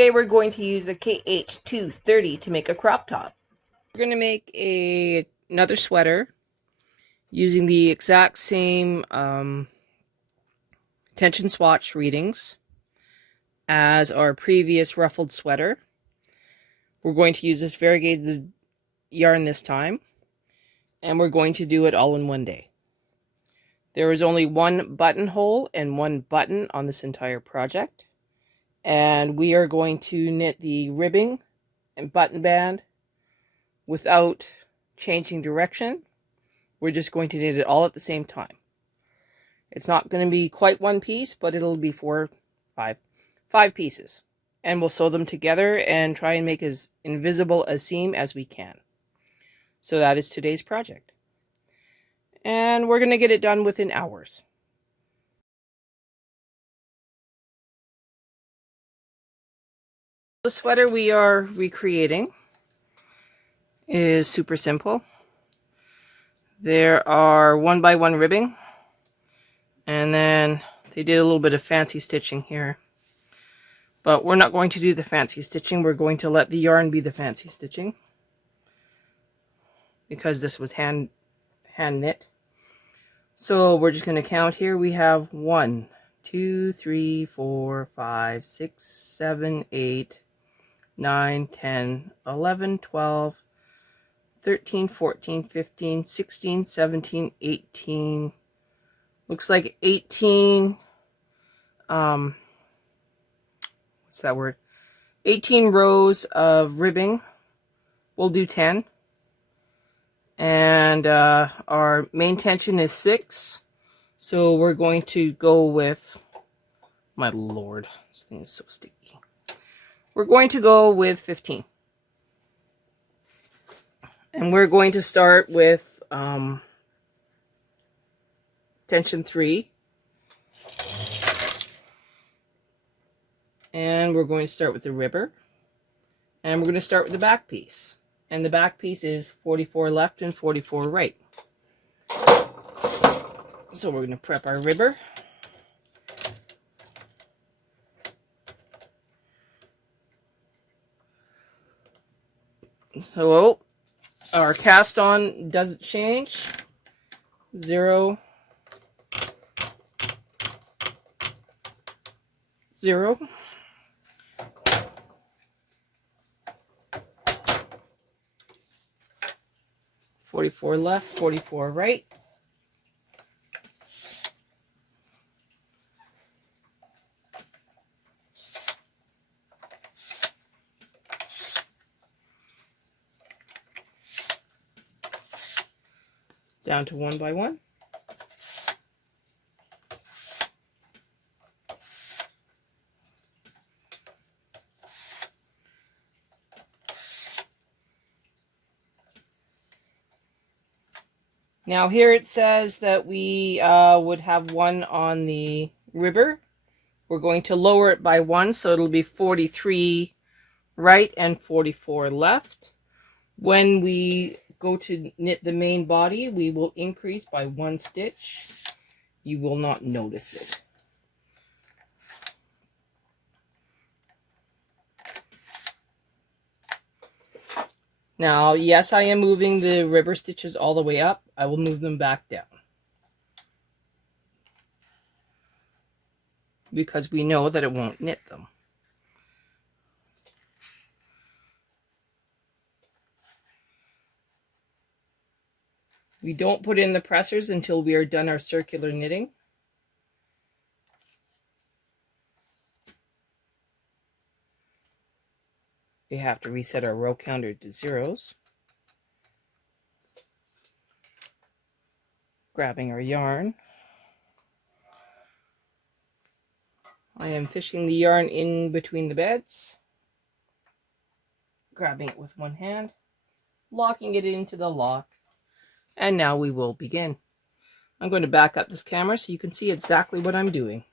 Today we're going to use a KH230 to make a crop top. We're going to make another sweater using the exact same tension swatch readings as our previous ruffled sweater. We're going to use this variegated yarn this time, and we're going to do it all in one day. There is only one buttonhole and one button on this entire project, and we are going to knit the ribbing and button band without changing direction. We're just going to knit it all at the same time. It's not going to be quite one piece, but it'll be five pieces. And we'll sew them together and try and make as invisible a seam as we can. So that is today's project. And we're going to get it done within hours. The sweater we are recreating is super simple. There are 1x1 ribbing, and then they did a little bit of fancy stitching here. But we're not going to do the fancy stitching. We're going to let the yarn be the fancy stitching, because this was hand knit. So we're just going to count here. We have 1, 2, 3, 4, 5, 6, 7, 8, 9, 10, 11, 12, 13, 14, 15, 16, 17, 18. Looks like 18. What's that word? 18 rows of ribbing. We'll do 10. And our main tension is 6. So we're going to go with, my lord, this thing is so sticky. We're going to go with 15. And we're going to start with tension 3. And we're going to start with the ribber. And we're going to start with the back piece. And the back piece is 44 left and 44 right. So we're going to prep our ribber. So our cast on doesn't change. 0, 0. "44 left, 44 right." Down to 1x1. Now here it says that we would have 1 on the ribber. We're going to lower it by 1, so it'll be 43 right and 44 left. When we go to knit the main body, we will increase by 1 stitch. You will not notice it. Now, yes, I am moving the ribber stitches all the way up. I will move them back down, because we know that it won't knit them. We don't put in the pressers until we are done our circular knitting. We have to reset our row counter to 0s. Grabbing our yarn. I am fishing the yarn in between the beds. Grabbing it with one hand. Locking it into the lock. And now we will begin. I'm going to back up this camera so you can see exactly what I'm doing.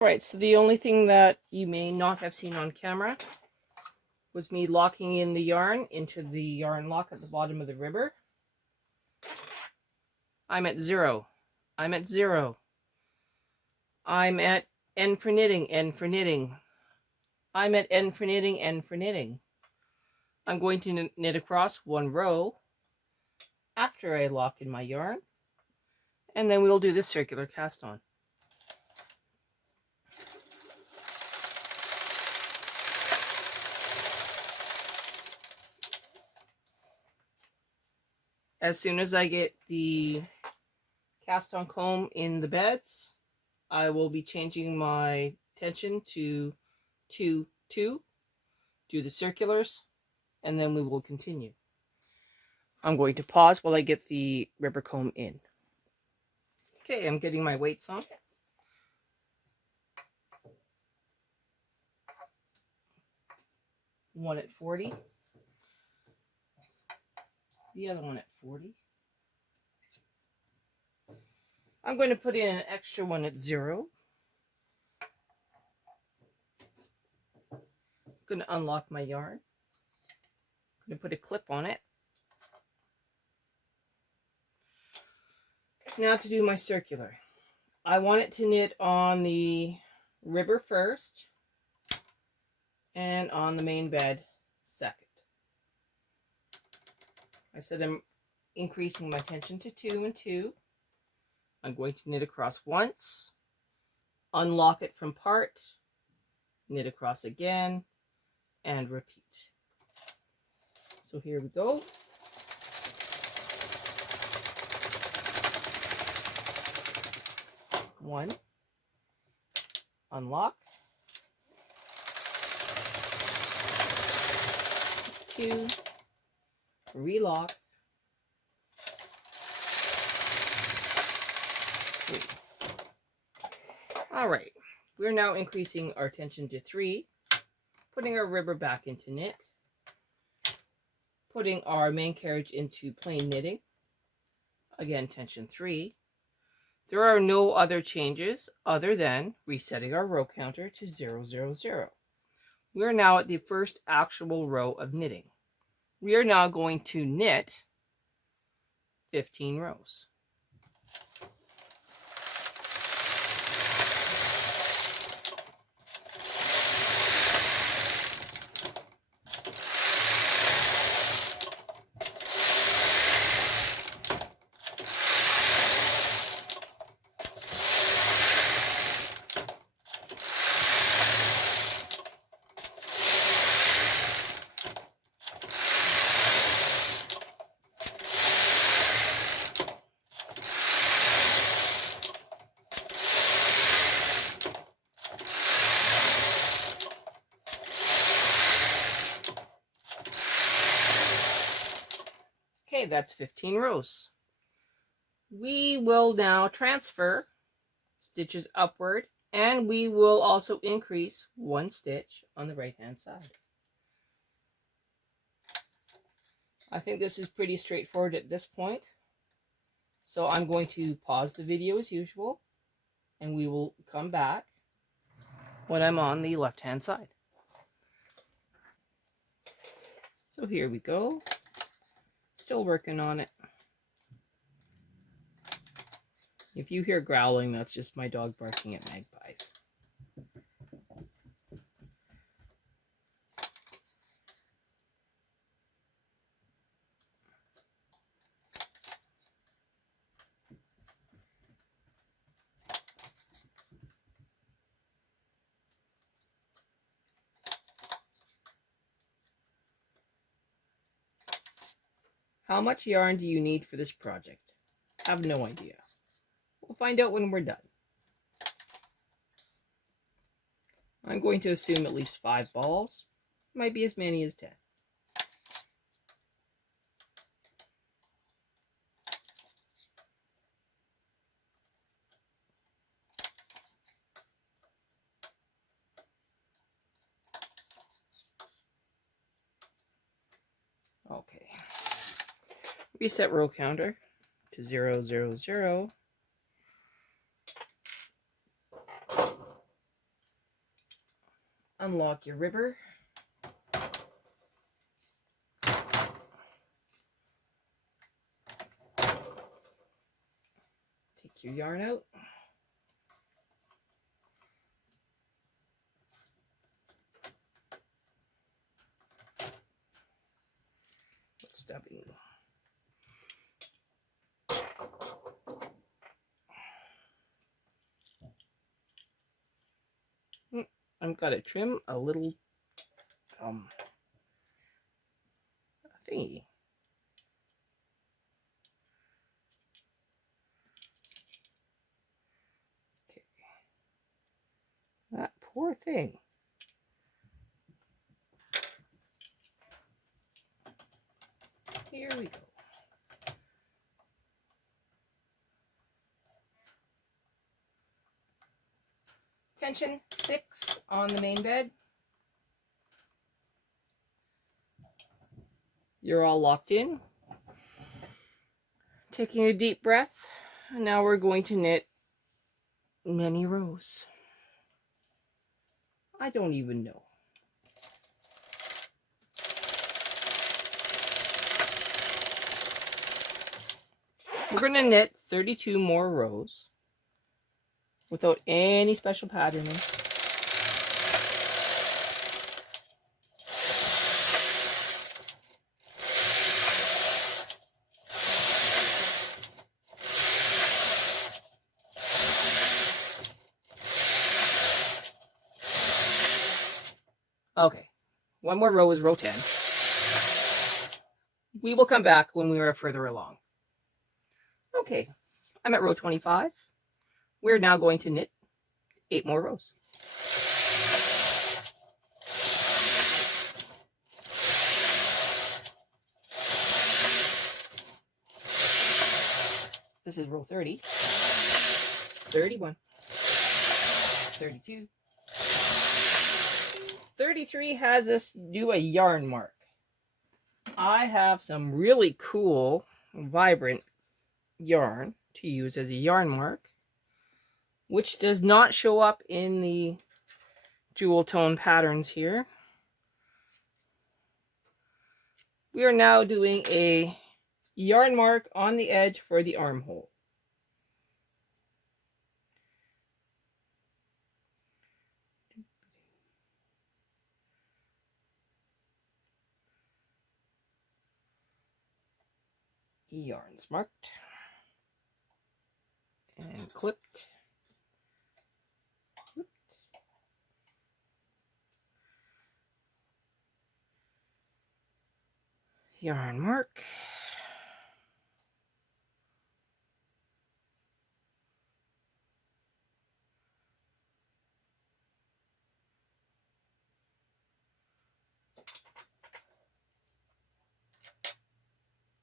Alright, so the only thing that you may not have seen on camera was me locking in the yarn into the yarn lock at the bottom of the ribber. I'm at 0. I'm at 0. I'm at N for knitting, N for knitting. I'm at N for knitting, N for knitting. I'm going to knit across one row after I lock in my yarn, and then we'll do the circular cast on. As soon as I get the cast on comb in the beds, I will be changing my tension to 2, 2, do the circulars, and then we will continue. I'm going to pause while I get the rubber comb in. Okay, I'm getting my weights on. One at 40. The other one at 40. I'm going to put in an extra one at 0. I'm going to unlock my yarn. I'm going to put a clip on it. Now to do my circular. I want it to knit on the ribber first and on the main bed second. I said I'm increasing my tension to 2 and 2. I'm going to knit across once, unlock it from part, knit across again, and repeat. So here we go. One, unlock, 2, relock, 3. All right, we're now increasing our tension to 3, putting our ribber back into knit, putting our main carriage into plain knitting, again tension 3. There are no other changes other than resetting our row counter to 0, 0, 0. We are now at the first actual row of knitting. We are now going to knit 15 rows. Okay, that's 15 rows. We will now transfer stitches upward, and we will also increase 1 stitch on the right hand side. I think this is pretty straightforward at this point. So I'm going to pause the video as usual, and we will come back when I'm on the left hand side. So here we go. Still working on it. If you hear growling, that's just my dog barking at magpies. How much yarn do you need for this project? I have no idea. We'll find out when we're done. I'm going to assume at least 5 balls. Might be as many as 10. Okay. Reset row counter to 0, 0, 0. Unlock your ribber. Take your yarn out. stubby. I've got to trim a little thingy. Okay. That poor thing. Here we go. Tension 6 on the main bed. You're all locked in. Taking a deep breath. And now we're going to knit many rows. I don't even know. We're going to knit 32 more rows without any special patterning. Okay, one more row is row 10. We will come back when we are further along. Okay, I'm at row 25. We're now going to knit 8 more rows. This is row 30, 31, 32, 33 has us do a yarn mark. I have some really cool, vibrant yarn to use as a yarn mark, which does not show up in the jewel tone patterns here. We are now doing a yarn mark on the edge for the armhole. Yarns marked and clipped. Yarn mark.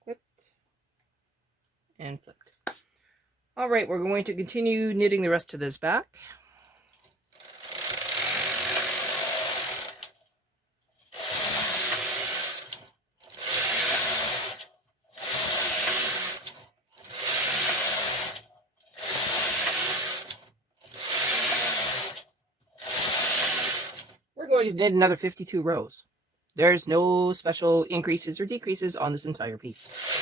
Clipped and flipped. All right, we're going to continue knitting the rest of this back. We're going to knit another 52 rows. There's no special increases or decreases on this entire piece.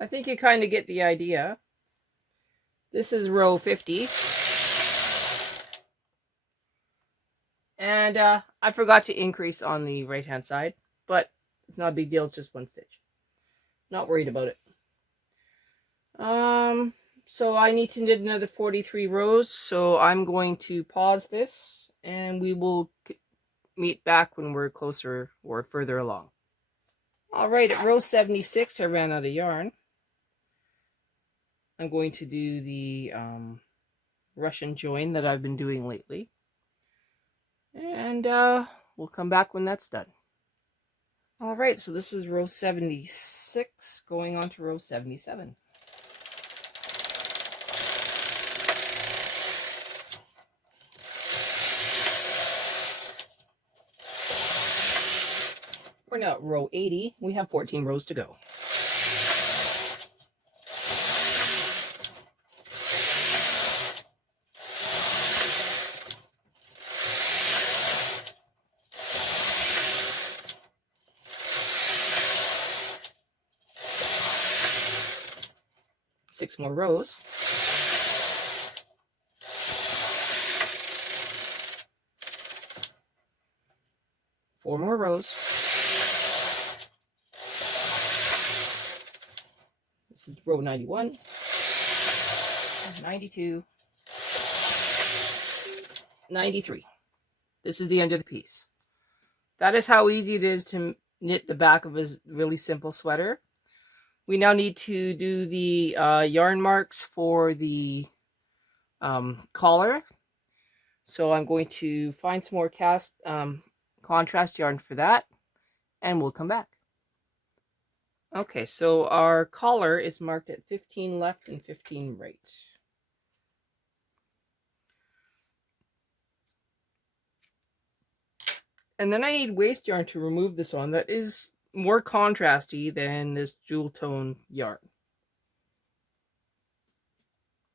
I think you kind of get the idea. This is row 50. And I forgot to increase on the right hand side, but it's not a big deal, it's just one stitch. Not worried about it. So I need to knit another 43 rows, so I'm going to pause this and we will meet back when we're closer or further along. All right, at row 76 I ran out of yarn. I'm going to do the Russian join that I've been doing lately. And we'll come back when that's done. All right, so this is row 76 going on to row 77. We're now at row 80. We have 14 rows to go. 6 more rows. 4 more rows. This is row 91, 92, 93. This is the end of the piece. That is how easy it is to knit the back of a really simple sweater. We now need to do the yarn marks for the collar. So I'm going to find some more contrast yarn for that, and we'll come back. Okay, so our collar is marked at 15 left and 15 right. And then I need waste yarn to remove this one. That is more contrasty than this jewel tone yarn.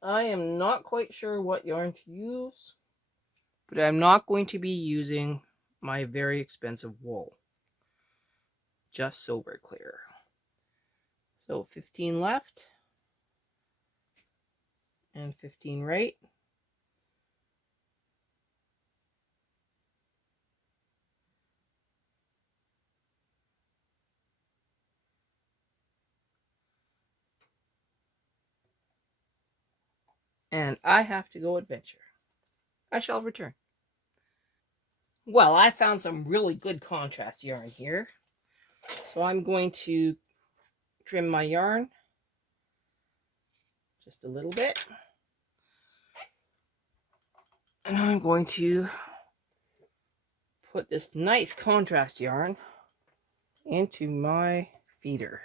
I am not quite sure what yarn to use, but I'm not going to be using my very expensive wool. Just so we're clear. So 15 left and 15 right. And I have to go adventure. I shall return. Well, I found some really good contrast yarn here. So I'm going to trim my yarn just a little bit. And I'm going to put this nice contrast yarn into my feeder.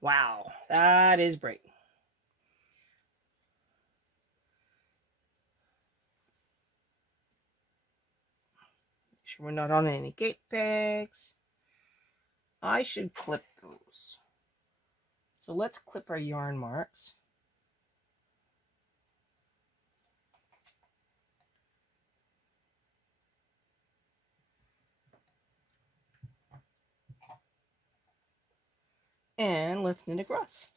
Wow, that is bright. Make sure we're not on any gate pegs. I should clip those. So let's clip our yarn marks. And let's knit across.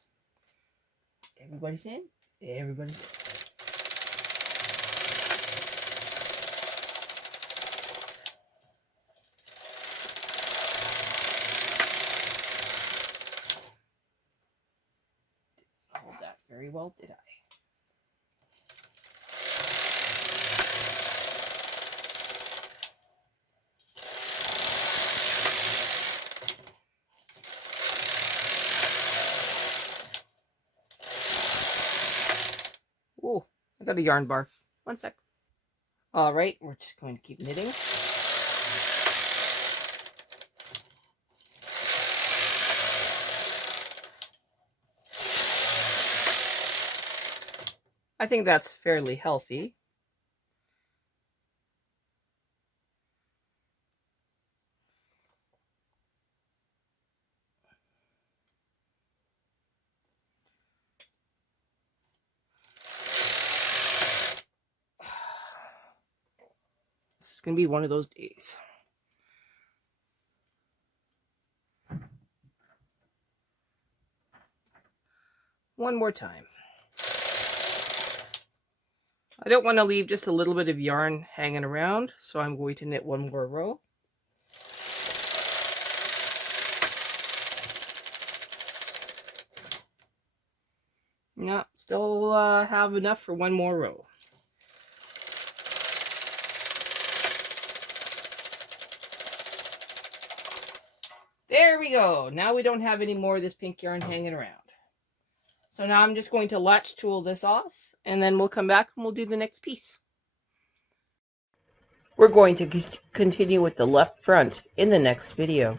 Everybody's in. Everybody's in. Hold that very well, did I? Oh, I got a yarn barf. 1 sec. All right, we're just going to keep knitting. I think that's fairly healthy. This is going to be one of those days. One more time. I don't want to leave just a little bit of yarn hanging around, so I'm going to knit one more row. No, still have enough for one more row. There we go. Now we don't have any more of this pink yarn hanging around. So now I'm just going to latch tool this off, and then we'll come back and we'll do the next piece. We're going to continue with the left front in the next video.